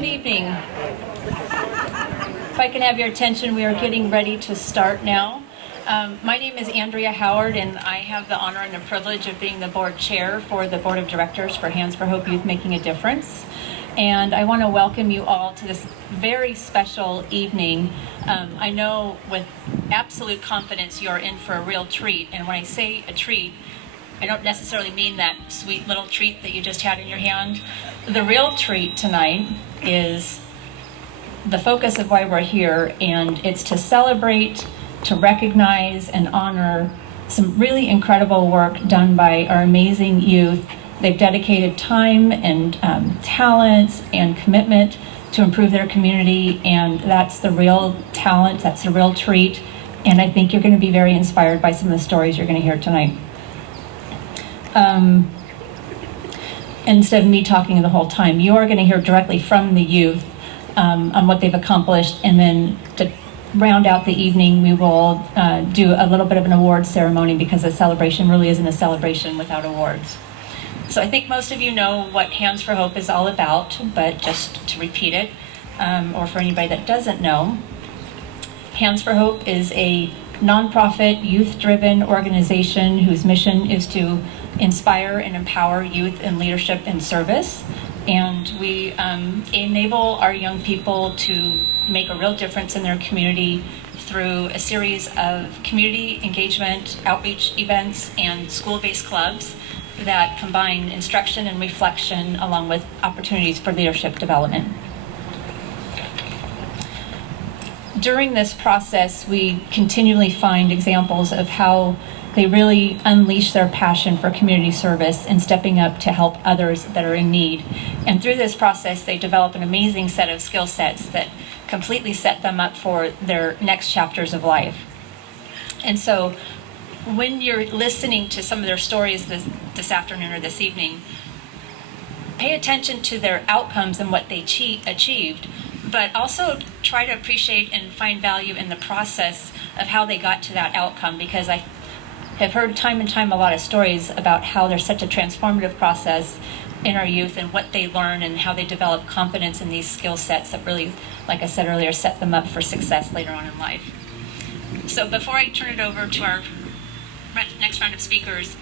Good evening. If I can have your attention, we are getting ready to start now. My name is Andrea Howard, and I have the honor and the privilege of being the board chair for the board of directors for Hands for Hope Youth Making a Difference. And I want to welcome you all to this very special evening. I know with absolute confidence you're in for a real treat. And when I say a treat, I don't necessarily mean that sweet little treat that you just had in your hand. The real treat tonight is the focus of why we're here, and it's to celebrate, to recognize, and honor some really incredible work done by our amazing youth. They've dedicated time and talent and commitment to improve their community, and that's the real talent, that's the real treat, and I think you're going to be very inspired by some of the stories you're going to hear tonight. Instead of me talking the whole time, you are going to hear directly from the youth on what they've accomplished, and then to round out the evening, we will do a little bit of an award ceremony, because a celebration really isn't a celebration without awards. So I think most of you know what Hands for Hope is all about, but just to repeat it, or for anybody that doesn't know, Hands for Hope is a nonprofit, youth-driven organization whose mission is to inspire and empower youth in leadership and service. And we enable our young people to make a real difference in their community through a series of community engagement, outreach events, and school-based clubs that combine instruction and reflection along with opportunities for leadership development. During this process, we continually find examples of how they really unleash their passion for community service and stepping up to help others that are in need. And through this process, they develop an amazing set of skill sets that completely set them up for their next chapters of life. And so when you're listening to some of their stories this afternoon or this evening, pay attention to their outcomes and what they achieved, but also try to appreciate and find value in the process of how they got to that outcome, because I have heard time and time a lot of stories about how there's such a transformative process in our youth and what they learn and how they develop confidence in these skill sets that really, like I said earlier, set them up for success later on in life. So before I turn it over to our next round of speakers,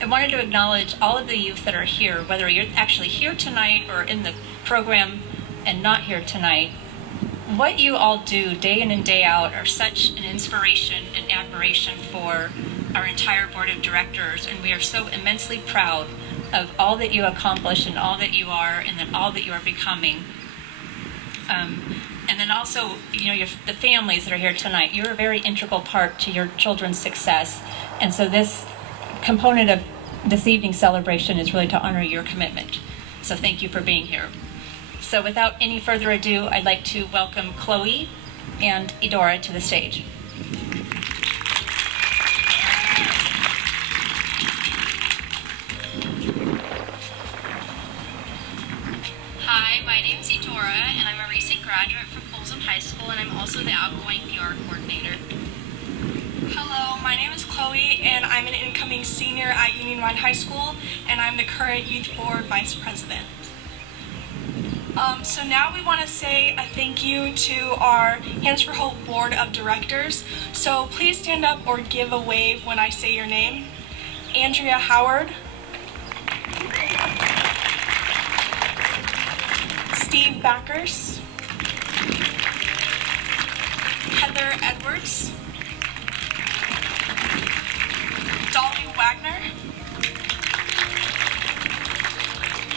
I wanted to acknowledge all of the youth that are here, whether you're actually here tonight or in the program and not here tonight. What you all do day in and day out are such an inspiration and admiration for our entire board of directors, and we are so immensely proud of all that you accomplish and all that you are and then all that you are becoming. And then also, the families that are here tonight, you're a very integral part to your children's success. And so this component of this evening's celebration is really to honor your commitment. So thank you for being here. So without any further ado, I'd like to welcome Chloe and Edora to the stage. Hi, my name is Edora, and I'm a recent graduate from Folsom High School, and I'm also the outgoing PR coordinator. Hello, my name is Chloe, and I'm an incoming senior at Union Ryan High School, and I'm the current Youth Board Vice President. So now we want to say a thank you to our Hands for Hope Board of Directors. So please stand up or give a wave when I say your name. Andrea Howard. Steve Backers. Heather Edwards. Dolly Wagner.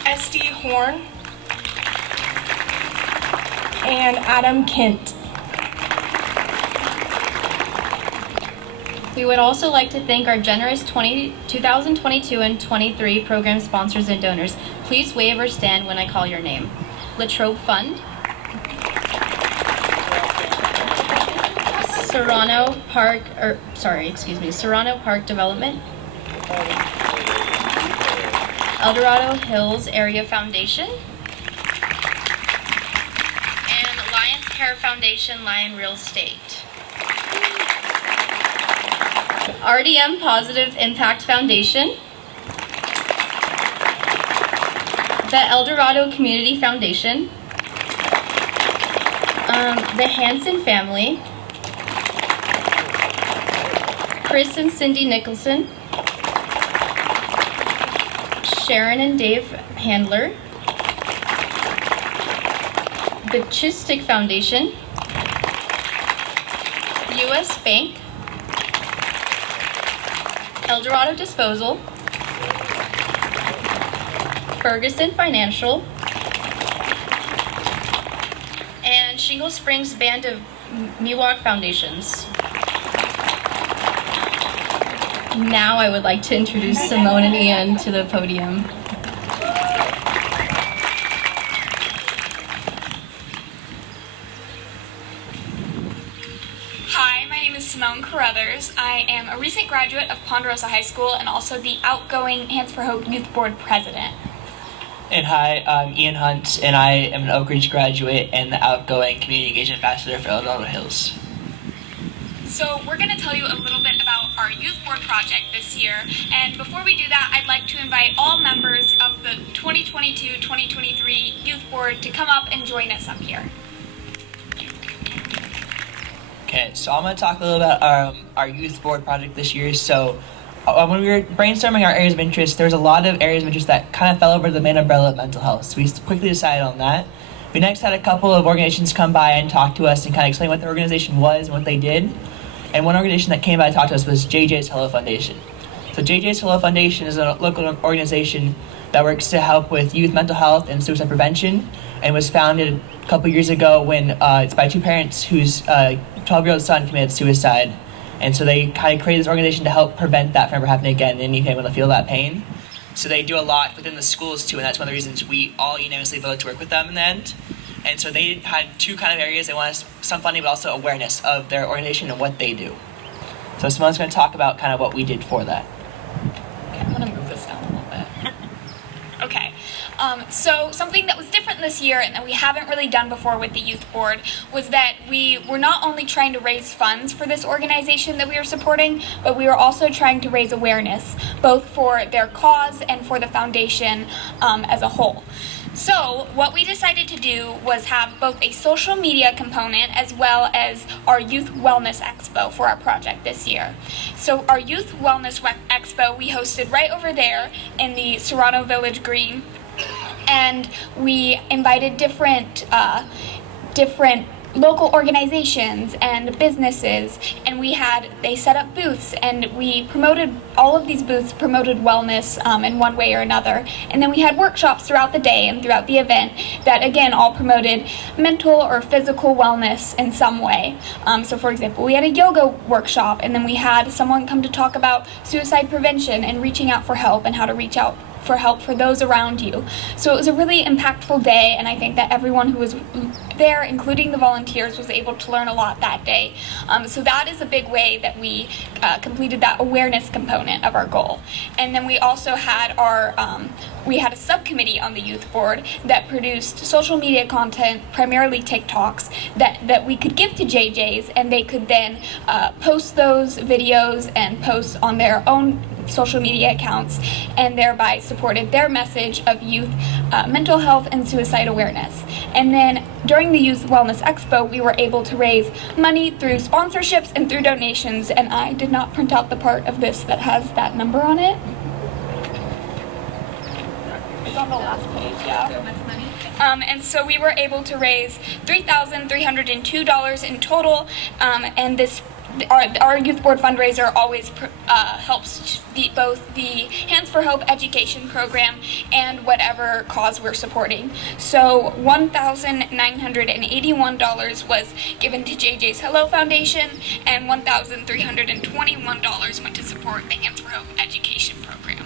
Esty Horn. And Adam Kent. We would also like to thank our generous 2022 and 23 program sponsors and donors. Please wave or stand when I call your name. Latrobe Fund, Serrano Park Development, Eldorado Hills Area Foundation, and Lions Care Foundation Lion Real Estate. RDM Positive Impact Foundation, the El Dorado Community Foundation, The Hanson family, Chris and Cindy Nicholson, Sharon and Dave Handler, the Chistic Foundation, U.S. Bank, Eldorado Disposal, Ferguson Financial, and Shingle Springs Band of Miwok Foundations. Now I would like to introduce Simone and Ian to the podium. Hi, my name is Simone Carruthers. I am a recent graduate of Ponderosa High School and also the outgoing Hands for Hope Youth Board President. And hi, I'm Ian Hunt, and I am an Oak Ridge graduate and the outgoing Community Engagement Ambassador for Eldorado Hills. So we're going to tell you a little bit about our youth board project this year. And before we do that, I'd like to invite all members of the 2022-2023 youth board to come up and join us up here. Okay, so I'm going to talk a little about our youth board project this year. So when we were brainstorming our areas of interest, there was a lot of areas of interest that kind of fell over the main umbrella of mental health. So we quickly decided on that. We next had a couple of organizations come by and talk to us and kind of explain what the organization was and what they did. And one organization that came by to talk to us was JJ's Hello Foundation. So JJ's Hello Foundation is a local organization that works to help with youth mental health and suicide prevention, and was founded a couple years ago when it's by two parents whose 12-year-old son committed suicide. And so they kind of created this organization to help prevent that from ever happening again and need anyone to feel that pain. So they do a lot within the schools too, and that's one of the reasons we all unanimously voted to work with them in the end. And so they had two kind of areas. They wanted some funding, but also awareness of their organization and what they do. So Simone's going to talk about kind of what we did for that. Okay, I'm going to move this down a little bit. Okay. So something that was different this year and that we haven't really done before with the youth board was that we were not only trying to raise funds for this organization that we are supporting, but we were also trying to raise awareness, both for their cause and for the foundation as a whole. So what we decided to do was have both a social media component as well as our Youth Wellness Expo for our project this year. So our Youth Wellness Expo we hosted right over there in the Serrano Village Green, and we invited different local organizations and businesses, and they set up booths, and all of these booths promoted wellness in one way or another. And then we had workshops throughout the day and throughout the event that again all promoted mental or physical wellness in some way. So for example, we had a yoga workshop, and then we had someone come to talk about suicide prevention and reaching out for help and how to reach out for help for those around you. So it was a really impactful day, and I think that everyone who was there, including the volunteers, was able to learn a lot that day. So that is a big way that we completed that awareness component of our goal. And then we also had we had a subcommittee on the youth board that produced social media content, primarily TikToks, that we could give to JJs, and they could then post those videos and post on their own social media accounts, and thereby supported their message of youth mental health and suicide awareness. And then during the Youth Wellness Expo, we were able to raise money through sponsorships and through donations, and I did not print out the part of this that has that number on it. It's on the last page, yeah. And so we were able to raise $3,302 in total, and our youth board fundraiser always helps both the Hands for Hope education program and whatever cause we're supporting. So $1,981 was given to JJ's Hello Foundation, and $1,321 went to support the Hands for Hope education program.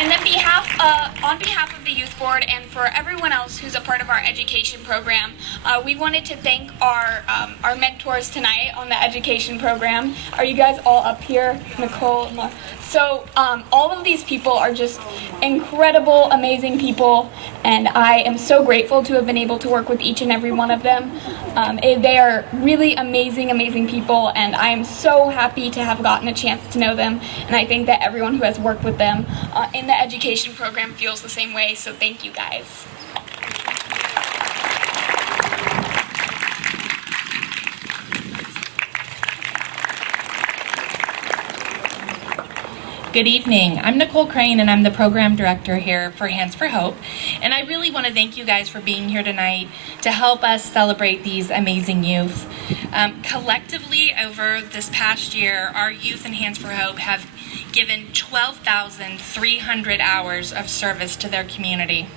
And then on behalf of the youth board and for everyone else who's a part of our education program. We wanted to thank our mentors tonight on the education program. Are you guys all up here? Nicole, so all of these people are just incredible, amazing people, and I am so grateful to have been able to work with each and every one of them. They are really amazing, amazing people, and I am so happy to have gotten a chance to know them, and I think that everyone who has worked with them in the education program feels the same way, so thank you guys. Good evening. I'm Nicole Crane and I'm the program director here for Hands for Hope. And I really want to thank you guys for being here tonight to help us celebrate these amazing youth. Collectively, over this past year, our youth in Hands for Hope have given 12,300 hours of service to their community.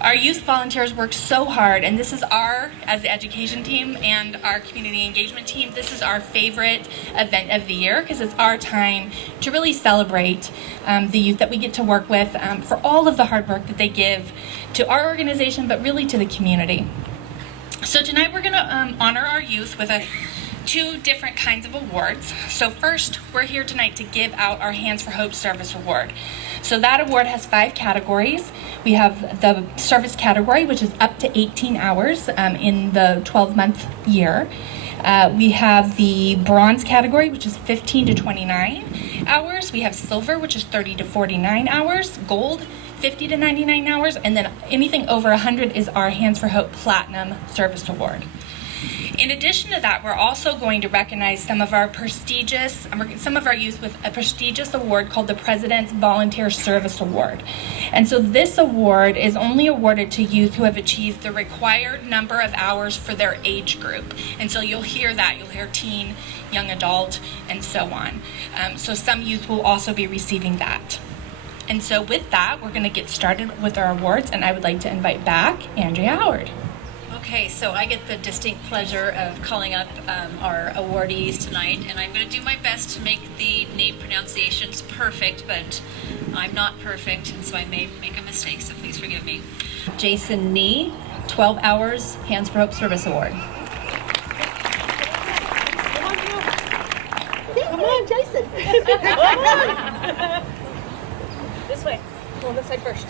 Our youth volunteers work so hard, and this is as the education team and our community engagement team, this is our favorite event of the year because it's our time to really celebrate the youth that we get to work with for all of the hard work that they give to our organization, but really to the community. So tonight we're going to honor our youth with two different kinds of awards. So first, we're here tonight to give out our Hands for Hope Service Award. So that award has 5 categories. We have the service category, which is up to 18 hours in the 12-month year. We have the bronze category, which is 15 to 29 hours. We have silver, which is 30 to 49 hours. Gold, 50 to 99 hours. And then anything over 100 is our Hands for Hope Platinum Service Award. In addition to that, we're also going to recognize some of our youth with a prestigious award called the President's Volunteer Service Award. And so this award is only awarded to youth who have achieved the required number of hours for their age group. And so you'll hear teen, young adult, and so on. So some youth will also be receiving that. And so with that, we're going to get started with our awards, and I would like to invite back Andrea Howard. Okay, so I get the distinct pleasure of calling up our awardees tonight, and I'm going to do my best to make the name pronunciations perfect, but I'm not perfect, and so I may make a mistake, so please forgive me. Jason Nee, 12 Hours Hands for Hope Service Award. Come on, Jason. This way. Go on this side first.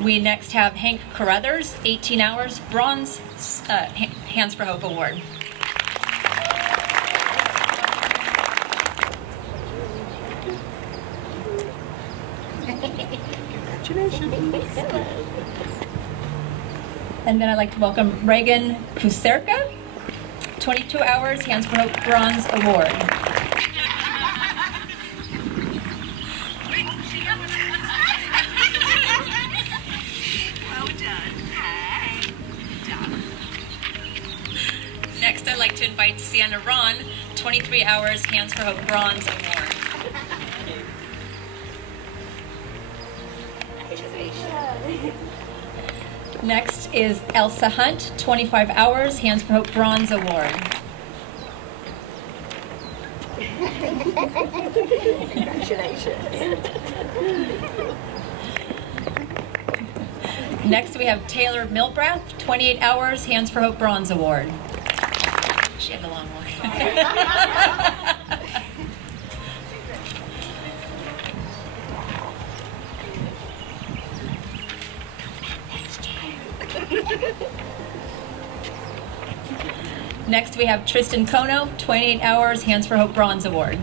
We next have Hank Carruthers, 18 Hours Bronze Hands for Hope Award. And then I'd like to welcome Reagan Kuserka, 22 Hours Hands for Hope Bronze Award. Next, I'd like to invite Sienna Ron, 23 Hours Hands for Hope Bronze Award. Next is Elsa Hunt, 25 Hours Hands for Hope Bronze Award. Congratulations. Next, we have Taylor Milbrath, 28 Hours Hands for Hope Bronze Award. She had the long one. Next, we have Tristan Kono, 28 Hours Hands for Hope Bronze Award.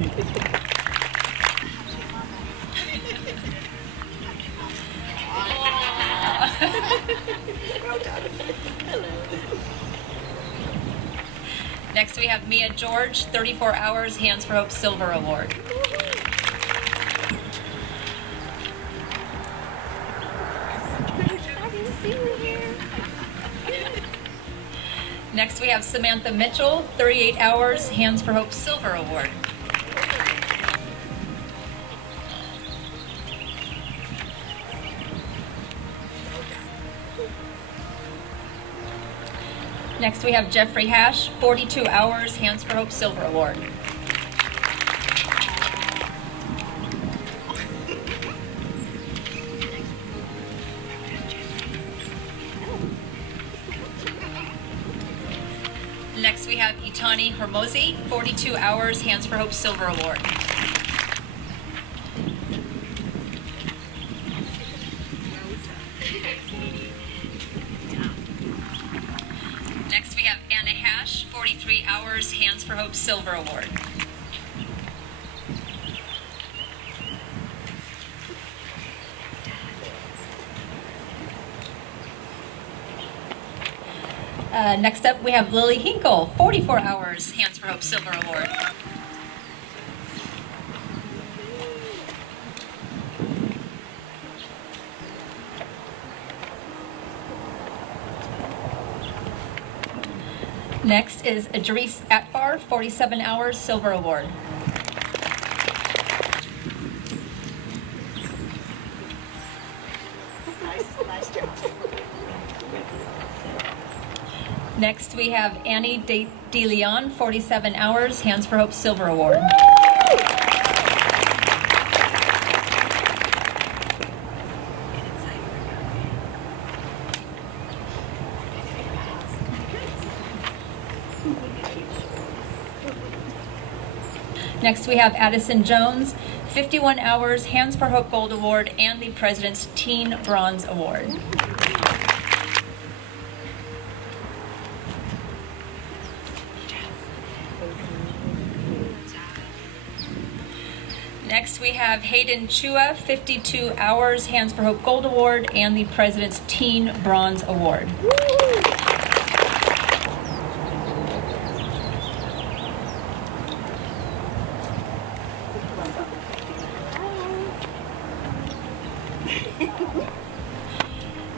Next, we have Mia George, 34 Hours Hands for Hope Silver Award. Next, we have Samantha Mitchell, 38 Hours Hands for Hope Silver Award. Next, we have Jeffrey Hash, 42 Hours Hands for Hope Silver Award. Next, we have Itani Hormozi, 42 Hours Hands for Hope Silver Award. Next, we have Anna Hash, 43 Hours Hands for Hope Silver Award. Next up, we have Lily Hinkle, 44 Hours Hands for Hope Silver Award. Next is Idris Atbar, 47 Hours Silver Award. Nice job. Next, we have Annie De Leon, 47 Hours Hands for Hope Silver Award. Next, we have Addison Jones, 51 Hours Hands for Hope Gold Award and the President's Teen Bronze Award. Next, we have Hayden Chua, 52 Hours Hands for Hope Gold Award and the President's Teen Bronze Award.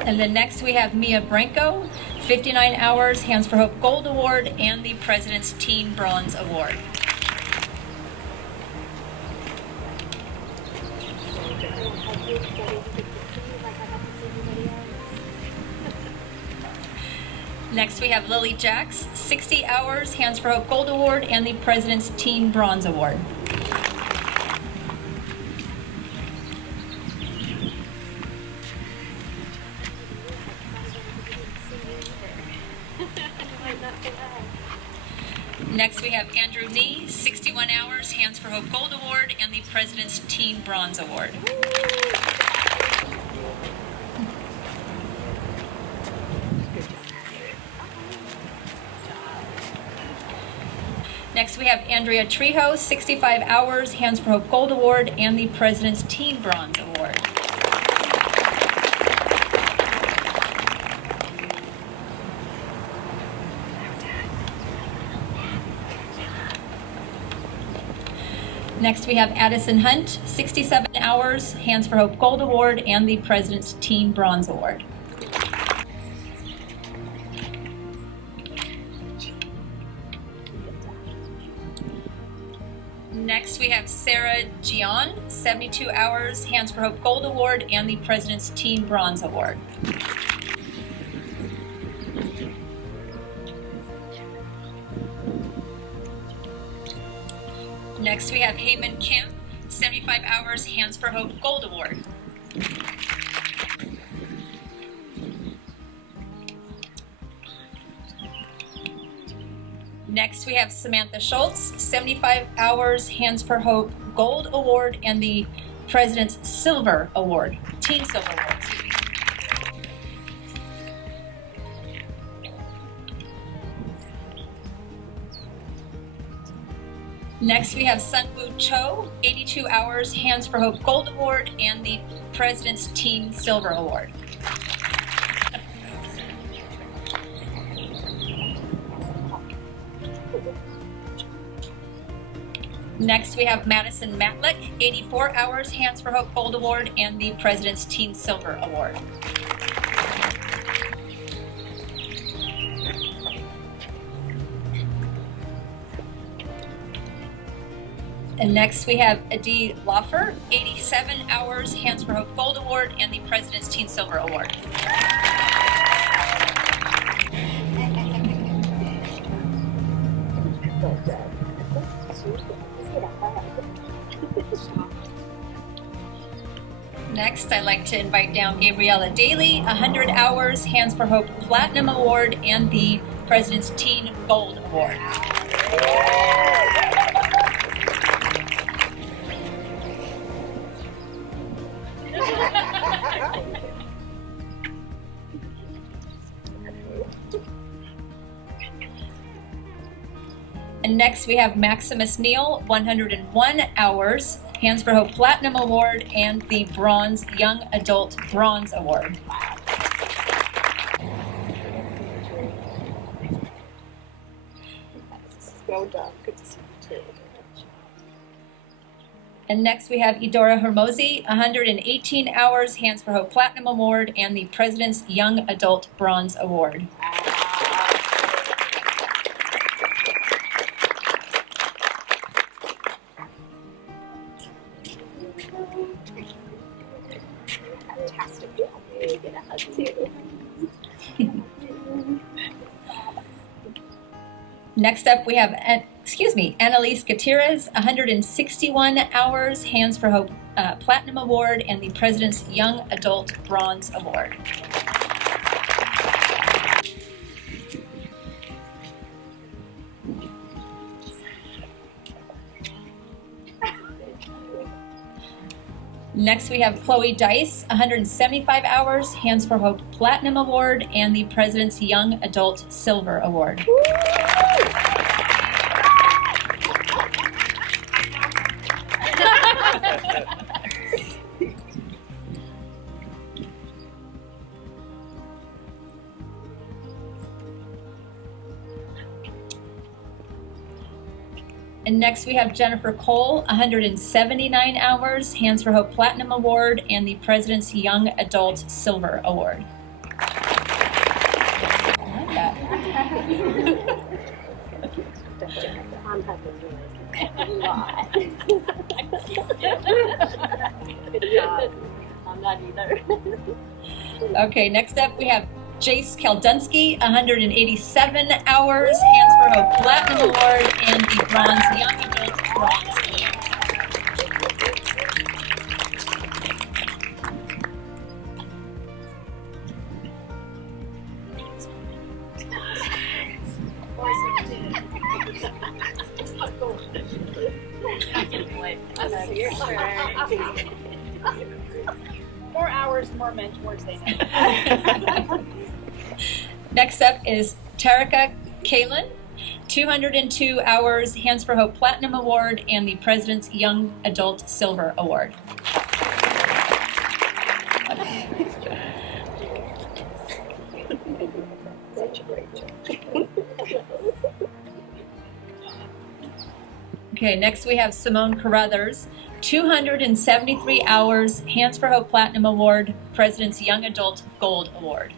And then next we have Mia Branco, 59 Hours Hands for Hope Gold Award and the President's Teen Bronze Award. Next we have Lily Jacks, 60 Hours Hands for Hope Gold Award and the President's Teen Bronze Award. Next we have Andrew Nee, 61 Hours Hands for Hope Gold Award and the President's Teen Bronze Award. Next we have Andrea Trejo, 65 Hours Hands for Hope Gold Award and the President's Teen Bronze Award. Next we have Addison Hunt, 67 Hours Hands for Hope Gold Award and the President's Teen Bronze Award. Next we have Sarah Gian, 72 Hours Hands for Hope Gold Award and the President's Teen Bronze Award. Next we have Heyman Kim, 75 Hours Hands for Hope Gold Award. Next we have Samantha Schultz, 75 Hours Hands for Hope Gold Award and the President's Silver Award, Teen Silver Award, excuse me. Next we have Sunwoo Cho, 82 Hours Hands for Hope Gold Award and the President's Teen Silver Award. Next we have Madison Matlick, 84 Hours Hands for Hope Gold Award and the President's Teen Silver Award. And next we have Adi Laffer, 87 Hours Hands for Hope Gold Award and the President's Teen Silver Award. Next, I'd like to invite down Gabriella Daly, 100 Hours Hands for Hope Platinum Award and the President's Teen Gold Award. And next we have Maximus Neal, 101 Hours Hands for Hope Platinum Award and the Bronze Young Adult Bronze Award. Well done. Good to see you too. And next we have Idora Hermosi, 118 Hours Hands for Hope Platinum Award and the President's Young Adult Bronze Award. Fantastic job. You get a hug too. Next up, we have, Annalise Gutierrez, 161 Hours Hands for Hope Platinum Award and the President's Young Adult Bronze Award. Next, we have Chloe Dice, 175 Hours Hands for Hope Platinum Award and the President's Young Adult Silver Award. And next we have Jennifer Cole, 179 Hours Hands for Hope Platinum Award and the President's Young Adult Silver Award. I like that. I'm having a lot. Good job. I'm not either. Okay, next up we have Jace Kaldunsky, 187 Hours Hands for Hope Platinum Award and the Bronze Young Adult Bronze More hours, more mentors they know. Next up is Tarika Kalin, 202 Hours Hands for Hope Platinum Award and the President's Young Adult Silver Award. Okay, next we have Simone Carruthers, 273 Hours Hands for Hope Platinum Award, President's Young Adult Gold Award.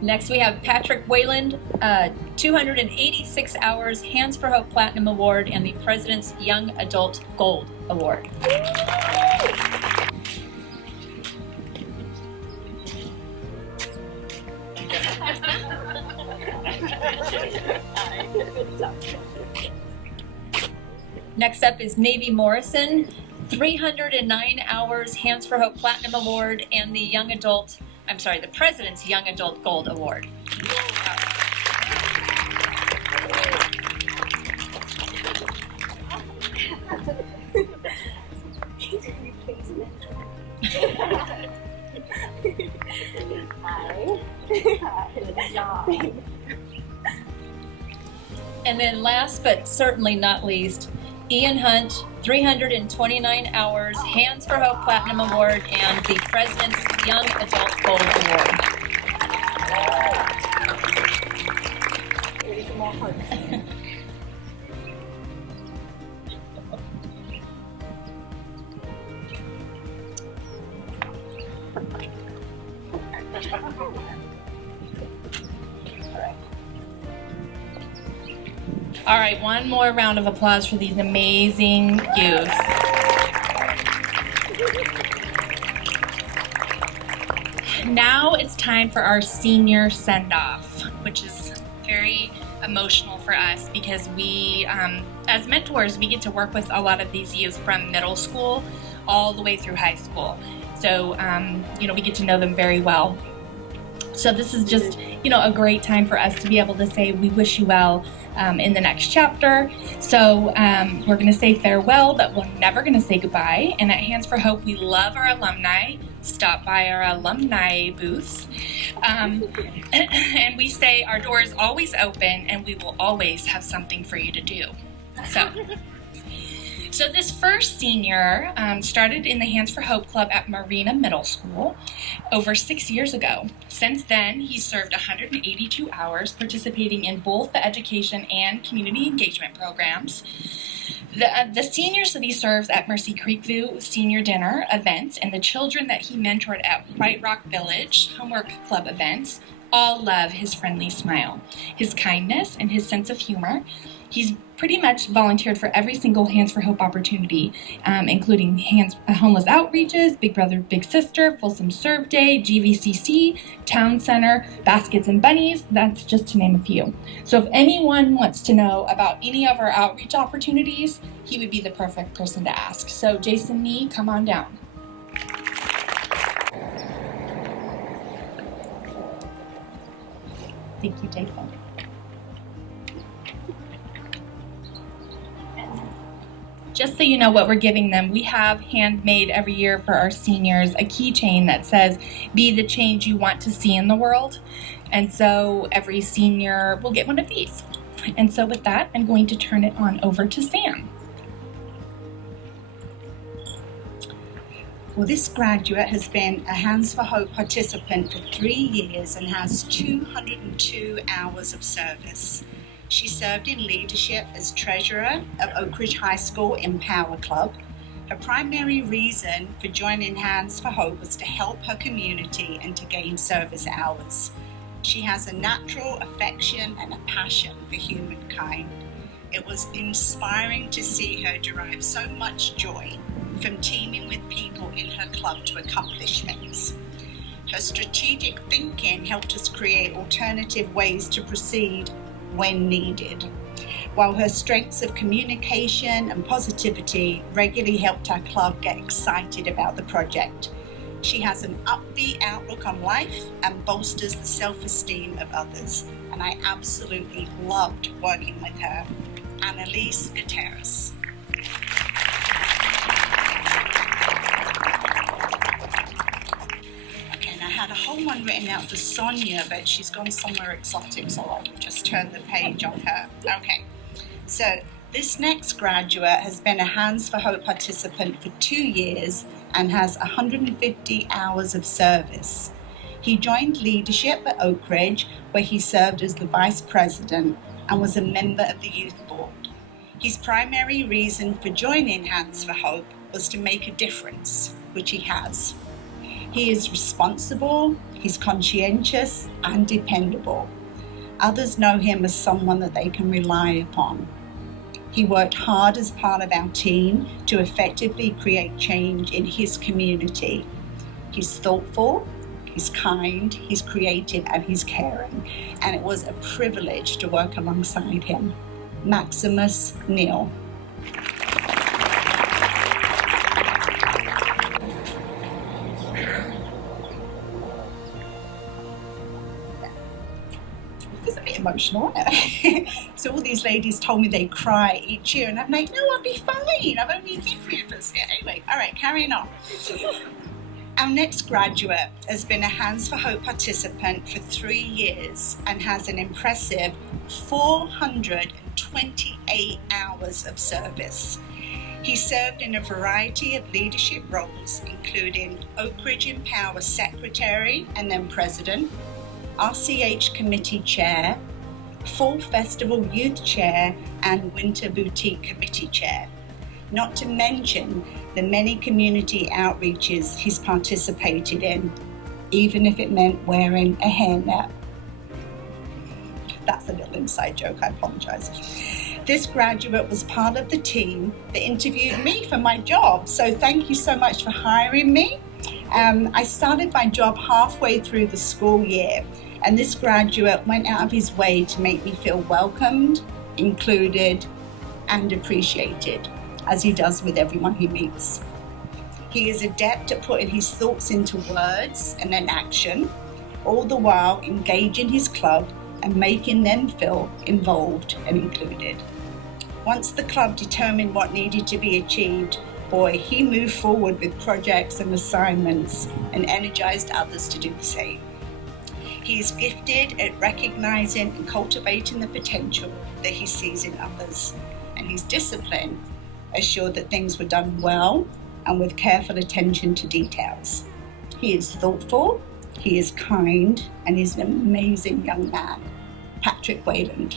Next, we have Patrick Wayland, 286 Hours Hands for Hope Platinum Award and the President's Young Adult Gold Award. Next up is Navy Morrison, 309 Hours Hands for Hope Platinum Award and the the President's Young Adult Gold Award. And then last but certainly not least, Ian Hunt, 329 Hours Hands for Hope Platinum Award and the President's Young Adult Gold Award. Maybe some more hearts. All right, one more round of applause for these amazing youth. Now it's time for our senior send-off, which is very emotional for us because we, as mentors, we get to work with a lot of these youth from middle school all the way through high school. So, we get to know them very well. So this is just, a great time for us to be able to say we wish you well in the next chapter. So we're going to say farewell, but we're never going to say goodbye. And at Hands for Hope, we love our alumni. Stop by our alumni booths. And we say our door is always open and we will always have something for you to do. So this first senior started in the Hands for Hope Club at Marina Middle School over 6 years ago. Since then, he's served 182 hours participating in both the education and community engagement programs. The seniors that he serves at Mercy Creek View Senior Dinner events and the children that he mentored at White Rock Village Homework Club events all love his friendly smile, his kindness, and his sense of humor. He's pretty much volunteered for every single Hands for Hope opportunity, including homeless outreaches, Big Brother, Big Sister, Folsom Serve Day, GVCC, Town Center, Baskets and Bunnies. That's just to name a few. So if anyone wants to know about any of our outreach opportunities, he would be the perfect person to ask. So Jason Nee, come on down. Thank you, Jason. Just so you know what we're giving them, we have handmade every year for our seniors a keychain that says, "Be the change you want to see in the world." And so every senior will get one of these. And so with that, I'm going to turn it on over to Sam. Well, this graduate has been a Hands for Hope participant for 3 years and has 202 hours of service. She served in leadership as treasurer of Oak Ridge High School Empower Club. Her primary reason for joining Hands for Hope was to help her community and to gain service hours. She has a natural affection and a passion for humankind. It was inspiring to see her derive so much joy from teaming with people in her club to accomplish things. Her strategic thinking helped us create alternative ways to proceed when needed, while her strengths of communication and positivity regularly helped our club get excited about the project. She has an upbeat outlook on life and bolsters the self-esteem of others, and I absolutely loved working with her. Annalise Gutierrez. I had a whole one written out for Sonia, but she's gone somewhere exotic, so I'll just turn the page on her. Okay, so this next graduate has been a Hands for Hope participant for 2 years and has 150 hours of service. He joined leadership at Oak Ridge, where he served as the vice president and was a member of the youth board. His primary reason for joining Hands for Hope was to make a difference, which he has. He is responsible, he's conscientious, and dependable. Others know him as someone that they can rely upon. He worked hard as part of our team to effectively create change in his community. He's thoughtful, he's kind, he's creative, and he's caring. And it was a privilege to work alongside him. Maximus Neal. Emotional, isn't it? So all these ladies told me they cry each year, and I'm like, no, I'll be fine. I've only been here for this. Yeah, anyway, all right, carrying on. Our next graduate has been a Hands for Hope participant for 3 years and has an impressive 428 hours of service. He served in a variety of leadership roles, including Oak Ridge Empower Secretary and then President, RCH Committee Chair, Fall Festival Youth Chair, and Winter Boutique Committee Chair. Not to mention the many community outreaches he's participated in, even if it meant wearing a hairnet. That's a little inside joke, I apologize. This graduate was part of the team that interviewed me for my job, so thank you so much for hiring me. I started my job halfway through the school year, and this graduate went out of his way to make me feel welcomed, included, and appreciated, as he does with everyone he meets. He is adept at putting his thoughts into words and then action, all the while engaging his club and making them feel involved and included. Once the club determined what needed to be achieved, boy, he moved forward with projects and assignments and energized others to do the same. He is gifted at recognizing and cultivating the potential that he sees in others, and his discipline assured that things were done well and with careful attention to details. He is thoughtful, he is kind, and he's an amazing young man. Patrick Wayland.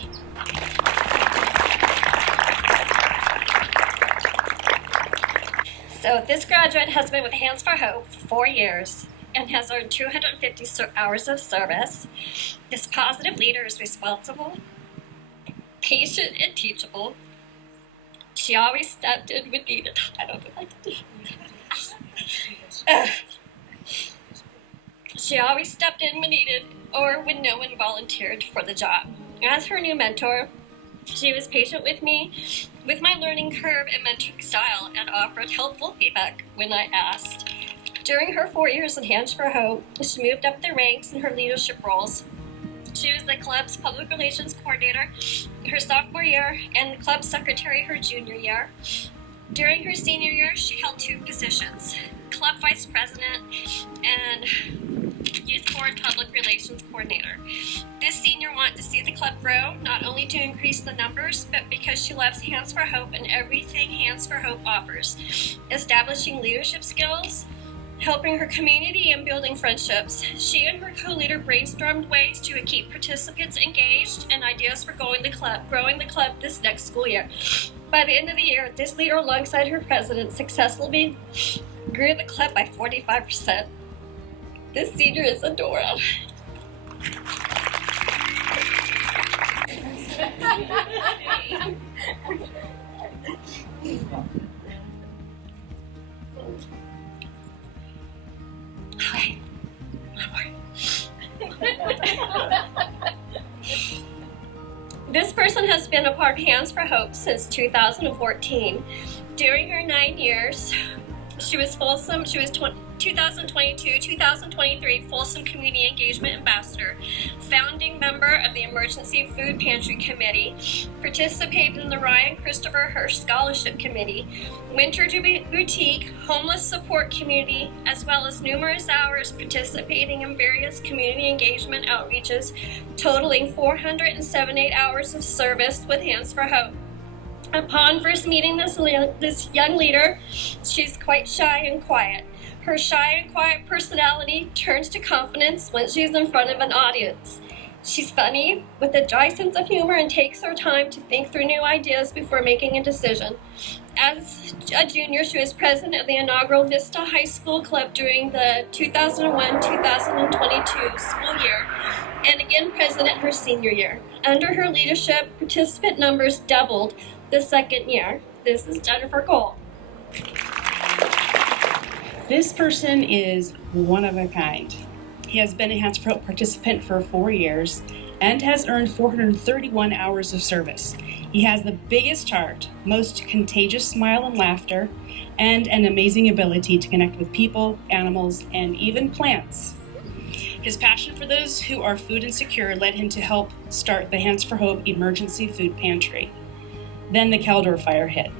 So this graduate has been with Hands for Hope for 4 years and has earned 250 hours of service. This positive leader is responsible, patient, and teachable. She always stepped in when needed. I don't know if I can do She always stepped in when needed or when no one volunteered for the job. As her new mentor, she was patient with me, with my learning curve and mentoring style, and offered helpful feedback when I asked. During her 4 years in Hands for Hope, she moved up the ranks in her leadership roles. She was the club's public relations coordinator her sophomore year and the club secretary her junior year. During her senior year, she held 2 positions, club vice president and youth board public relations coordinator. This senior wanted to see the club grow, not only to increase the numbers, but because she loves Hands for Hope and everything Hands for Hope offers, establishing leadership skills, helping her community, and building friendships. She and her co-leader brainstormed ways to keep participants engaged and ideas for growing the club this next school year. By the end of the year, this leader, alongside her president, successfully grew the club by 45%. This senior is Adora. Okay. This person has been a part of Hands for Hope since 2014. During her 9 years, she was 2022-2023 Folsom Community Engagement Ambassador, founding member of the Emergency Food Pantry Committee, participated in the Ryan Christopher Hirsch Scholarship Committee, Winter Boutique, Homeless Support Community, as well as numerous hours participating in various community engagement outreaches, totaling 478 hours of service with Hands for Hope. Upon first meeting this young leader, she's quite shy and quiet. Her shy and quiet personality turns to confidence when she's in front of an audience. She's funny, with a dry sense of humor, and takes her time to think through new ideas before making a decision. As a junior, she was president of the inaugural Vista High School Club during the 2001-2022 school year, and again president her senior year. Under her leadership, participant numbers doubled the second year. This is Jennifer Cole. This person is one of a kind. He has been a Hands for Hope participant for 4 years and has earned 431 hours of service. He has the biggest heart, most contagious smile and laughter, and an amazing ability to connect with people, animals, and even plants. His passion for those who are food insecure led him to help start the Hands for Hope Emergency Food Pantry. Then the Caldor fire hit.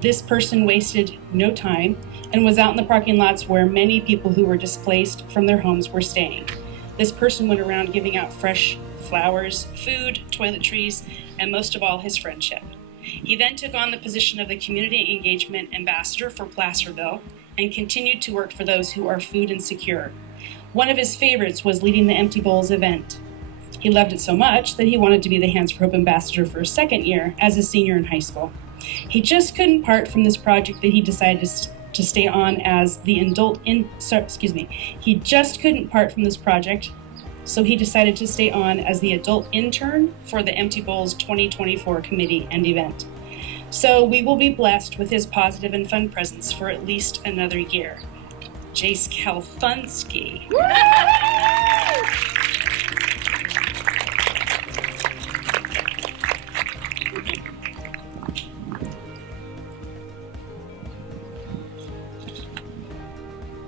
This person wasted no time and was out in the parking lots where many people who were displaced from their homes were staying. This person went around giving out fresh flowers, food, toiletries, and most of all, his friendship. He then took on the position of the Community Engagement Ambassador for Placerville and continued to work for those who are food insecure. One of his favorites was leading the Empty Bowls event. He loved it so much that he wanted to be the Hands for Hope ambassador for a second year as a senior in high school. He just couldn't part from this project that he decided to stay on as the He just couldn't part from this project, so he decided to stay on as the adult intern for the Empty Bowls 2024 committee and event. So we will be blessed with his positive and fun presence for at least another year. Jace Kalfunsky.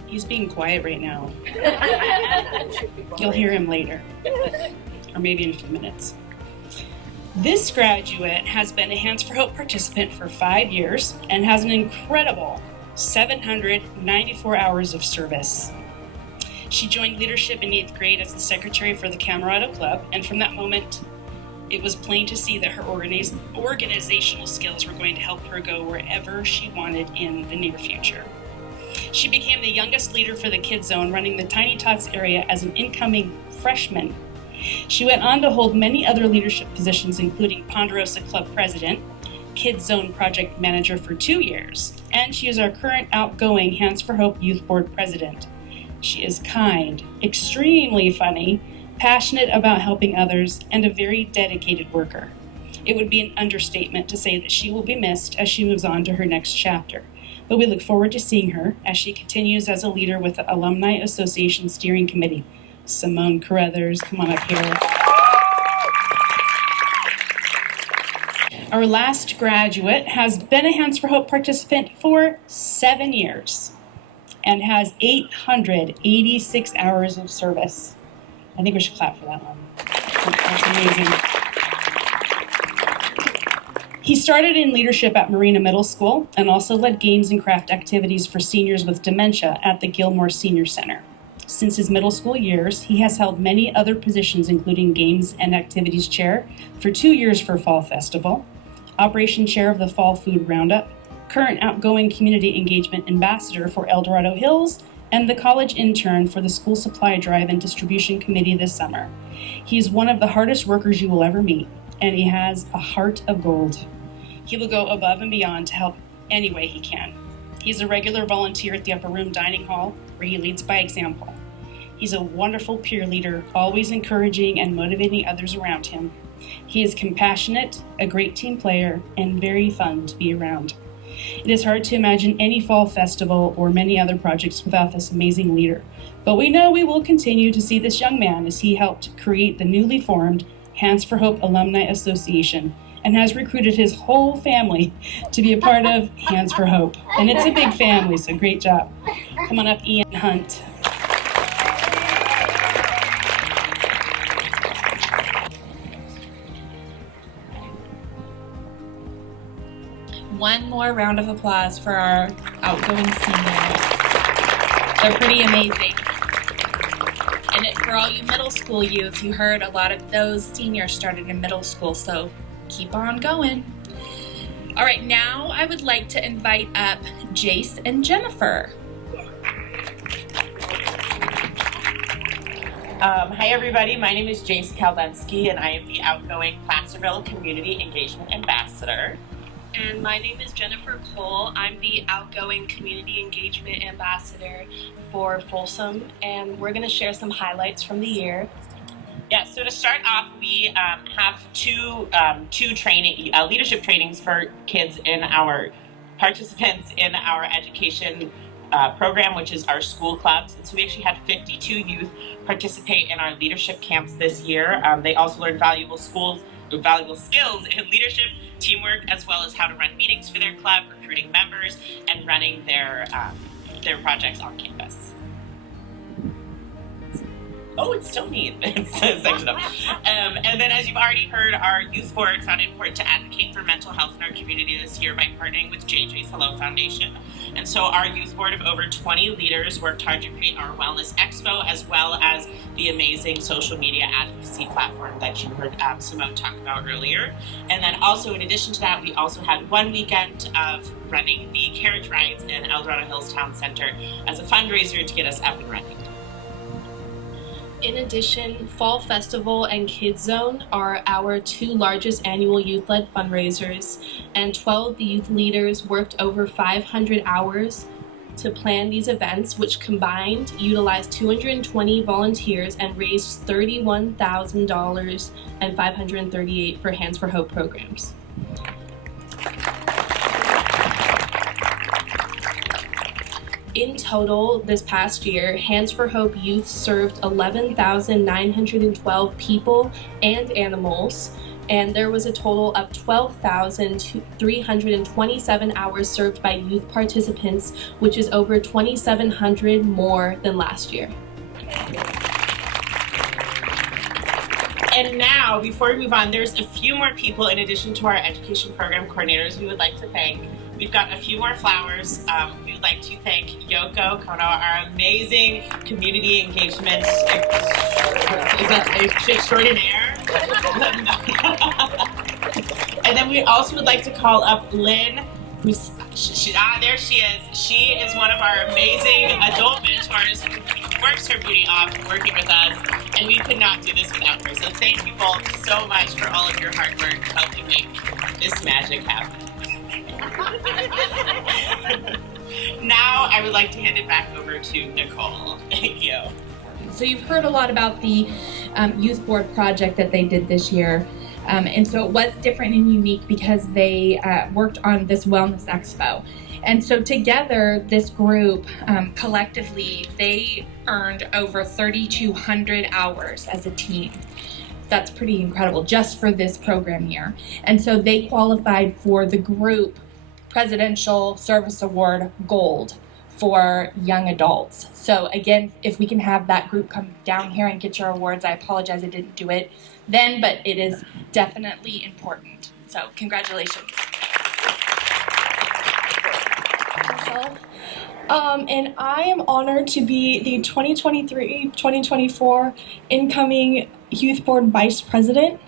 He's being quiet right now. You'll hear him later, or maybe in a few minutes. This graduate has been a Hands for Hope participant for 5 years and has an incredible 794 hours of service. She joined leadership in 8th grade as the secretary for the Camerado Club, and from that moment, it was plain to see that her organizational skills were going to help her go wherever she wanted in the near future. She became the youngest leader for the Kids Zone, running the Tiny Tots area as an incoming freshman. She went on to hold many other leadership positions, including Ponderosa Club President, Kids Zone Project Manager for 2 years, and she is our current outgoing Hands for Hope Youth Board President. She is kind, extremely funny, passionate about helping others, and a very dedicated worker. It would be an understatement to say that she will be missed as she moves on to her next chapter. But we look forward to seeing her as she continues as a leader with the Alumni Association Steering Committee. Simone Carruthers, come on up here. Our last graduate has been a Hands for Hope participant for 7 years and has 886 hours of service. I think we should clap for that one. That's amazing. He started in leadership at Marina Middle School and also led games and craft activities for seniors with dementia at the Gilmore Senior Center. Since his middle school years, he has held many other positions, including Games and Activities Chair for 2 years for Fall Festival, Operation Chair of the Fall Food Roundup, current outgoing Community Engagement Ambassador for El Dorado Hills, and the college intern for the School Supply Drive and Distribution Committee this summer. He is one of the hardest workers you will ever meet, and he has a heart of gold. He will go above and beyond to help any way he can. He's a regular volunteer at the Upper Room Dining Hall, where he leads by example. He's a wonderful peer leader, always encouraging and motivating others around him. He is compassionate, a great team player, and very fun to be around. It is hard to imagine any fall festival or many other projects without this amazing leader, but we know we will continue to see this young man as he helped create the newly formed Hands for Hope Alumni Association and has recruited his whole family to be a part of Hands for Hope. And it's a big family, so great job. Come on up, Ian Hunt. One more round of applause for our outgoing seniors. They're pretty amazing. And for all you middle school youth, you heard a lot of those seniors started in middle school, so keep on going. All right, now I would like to invite up Jace and Jennifer. Hi everybody, my name is Jace Kalfunsky and I am the outgoing Placerville Community Engagement Ambassador. And my name is Jennifer Cole. I'm the outgoing Community Engagement Ambassador for Folsom, and we're going to share some highlights from the year. Yeah, so to start off, we have two leadership trainings for kids in our participants in our education program, which is our school clubs. And so we actually had 52 youth participate in our leadership camps this year. They also learned valuable skills in leadership, teamwork, as well as how to run meetings for their club, recruiting members, and running their projects on campus. Oh, it's still neat. It's a section of. And then, as you've already heard, our youth board found it important to advocate for mental health in our community this year by partnering with JJ's Hello Foundation. And so our youth board of over 20 leaders worked hard to create our Wellness Expo, as well as the amazing social media advocacy platform that you heard Simone talk about earlier. And then also, in addition to that, we also had one weekend of running the carriage rides in El Dorado Hills Town Center as a fundraiser to get us up and running. In addition, Fall Festival and Kids Zone are our two largest annual youth-led fundraisers, and 12 youth leaders worked over 500 hours to plan these events, which combined utilized 220 volunteers and raised $31,000 and $538 for Hands for Hope programs. In total, this past year, Hands for Hope Youth served 11,912 people and animals, and there was a total of 12,327 hours served by youth participants, which is over 2,700 more than last year. And now, before we move on, there's a few more people in addition to our education program coordinators we would like to thank. We've got a few more flowers. We would like to thank Yoko Kono, our amazing community engagement extraordinaire. And then we also would like to call up Lynn, who's, there she is. She is one of our amazing adult mentors who works her beauty off working with us, and we could not do this without her. So thank you both so much for all of your hard work helping make this magic happen. Now I would like to hand it back over to Nicole. Thank you. So you've heard a lot about the youth board project that they did this year. And so it was different and unique because they worked on this wellness expo. And so together, this group, collectively, they earned over 3,200 hours as a team. That's pretty incredible just for this program year. And so they qualified for the group Presidential Service Award Gold for young adults. So again, if we can have that group come down here and get your awards, I apologize I didn't do it then, but it is definitely important. So congratulations. And I am honored to be the 2023-2024 incoming Youth Board Vice President.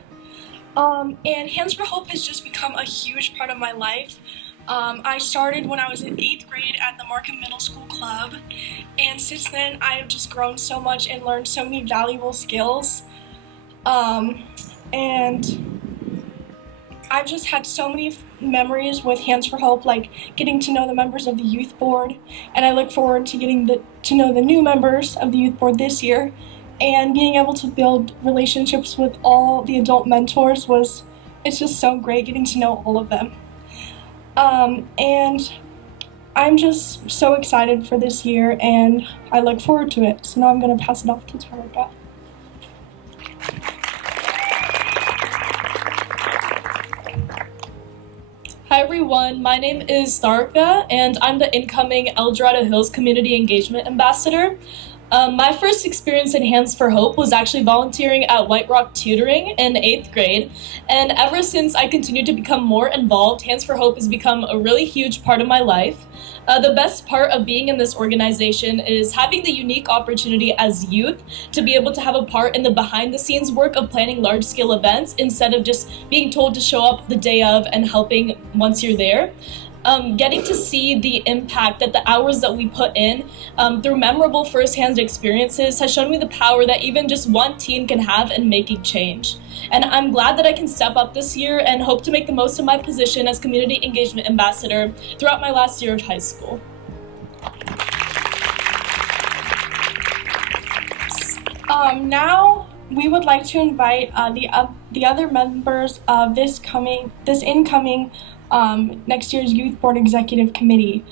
And Hands for Hope has just become a huge part of my life. I started when I was in 8th grade at the Markham Middle School Club, and since then I have just grown so much and learned so many valuable skills. And I've just had so many memories with Hands for Hope, like getting to know the members of the youth board, and I look forward to getting to know the new members of the youth board this year, and being able to build relationships with all the adult mentors it's just so great getting to know all of them. And I'm just so excited for this year, and I look forward to it. So now I'm going to pass it off to Tarika. Hi everyone, my name is Tarika, and I'm the incoming El Dorado Hills Community Engagement Ambassador. My first experience in Hands for Hope was actually volunteering at White Rock Tutoring in 8th grade, and ever since I continued to become more involved, Hands for Hope has become a really huge part of my life. The best part of being in this organization is having the unique opportunity as youth to be able to have a part in the behind-the-scenes work of planning large-scale events instead of just being told to show up the day of and helping once you're there. Getting to see the impact that the hours that we put in through memorable first-hand experiences has shown me the power that even just one teen can have in making change. And I'm glad that I can step up this year and hope to make the most of my position as Community Engagement Ambassador throughout my last year of high school. Now we would like to invite the other members of this incoming next year's Youth Board Executive Committee.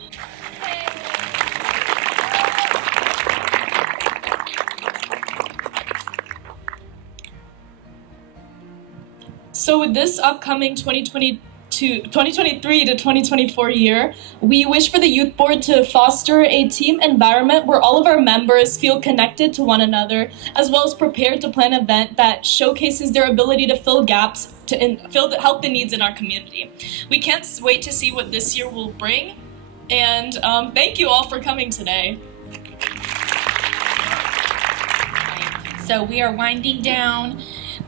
So with this upcoming 2023 to 2024 year, we wish for the Youth Board to foster a team environment where all of our members feel connected to one another, as well as prepared to plan an event that showcases their ability to fill gaps to help the needs in our community. We can't wait to see what this year will bring, and thank you all for coming today. So we are winding down.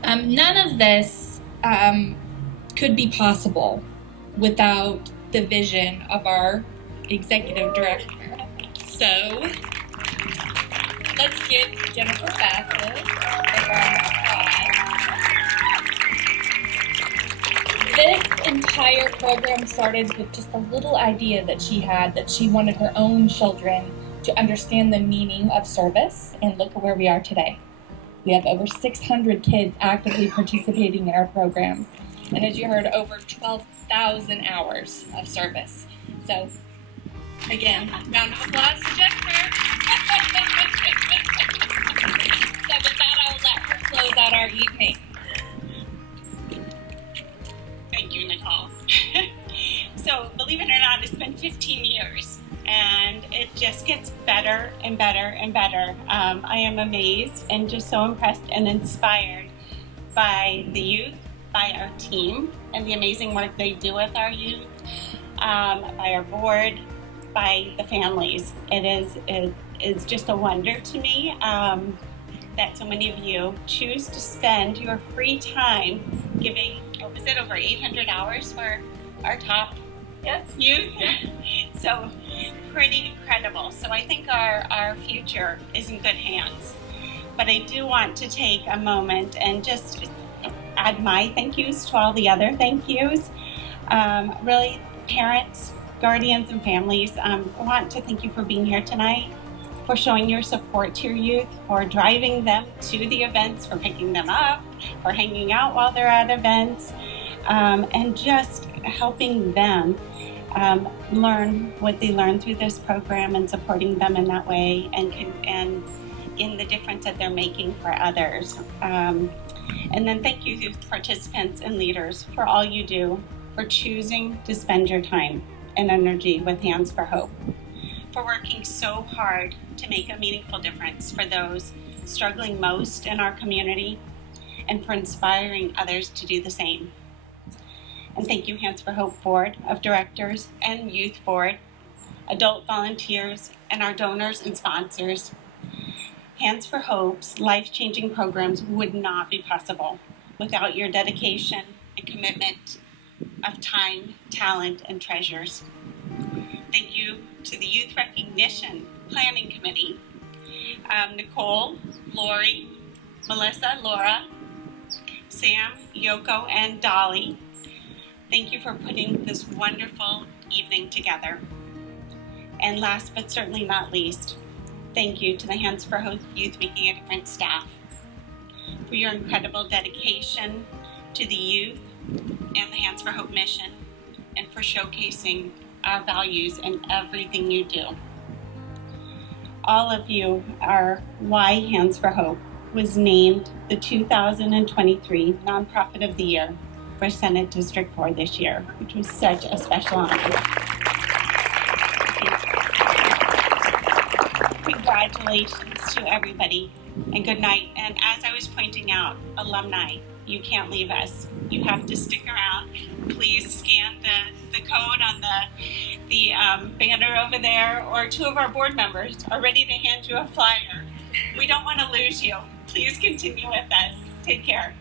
None of this could be possible without the vision of our executive director. So let's give Jennifer Bassett a round of applause. This entire program started with just a little idea that she had that she wanted her own children to understand the meaning of service, and look at where we are today. We have over 600 kids actively participating in our programs, and as you heard, over 12,000 hours of service. So, again, round of applause to Jennifer. So with that, I'll let her close out our evening. Thank you, Nicole. So, believe it or not, it's been 15 years, and it just gets better and better and better. I am amazed and just so impressed and inspired by the youth, by our team, and the amazing work they do with our youth, by our board, by the families. It is just a wonder to me that so many of you choose to spend your free time giving, what was it, over 800 hours for our top youth? So pretty incredible. So I think our future is in good hands. But I do want to take a moment and just add my thank yous to all the other thank yous. Really, parents, guardians, and families, I want to thank you for being here tonight, for showing your support to your youth, for driving them to the events, for picking them up, for hanging out while they're at events, and just helping them learn what they learn through this program and supporting them in that way and in the difference that they're making for others. And then thank you, youth participants and leaders, for all you do, for choosing to spend your time and energy with Hands for Hope, for working so hard to make a meaningful difference for those struggling most in our community, and for inspiring others to do the same. And thank you, Hands for Hope Board of Directors and Youth Board, adult volunteers, and our donors and sponsors. Hands for Hope's life-changing programs would not be possible without your dedication and commitment of time, talent, and treasures. Thank you to the Youth Recognition Planning Committee, Nicole, Lori, Melissa, Laura, Sam, Yoko, and Dolly. Thank you for putting this wonderful evening together. And last but certainly not least, thank you to the Hands for Hope Youth Making a Difference staff for your incredible dedication to the youth and the Hands for Hope mission, and for showcasing our values in everything you do. All of you are why Hands for Hope was named the 2023 Nonprofit of the Year for Senate District 4 this year, which was such a special honor. Congratulations to everybody, and good night. And as I was pointing out, alumni, you can't leave us. You have to stick around. Please scan the code on the banner over there, or two of our board members are ready to hand you a flyer. We don't want to lose you. Please continue with us. Take care.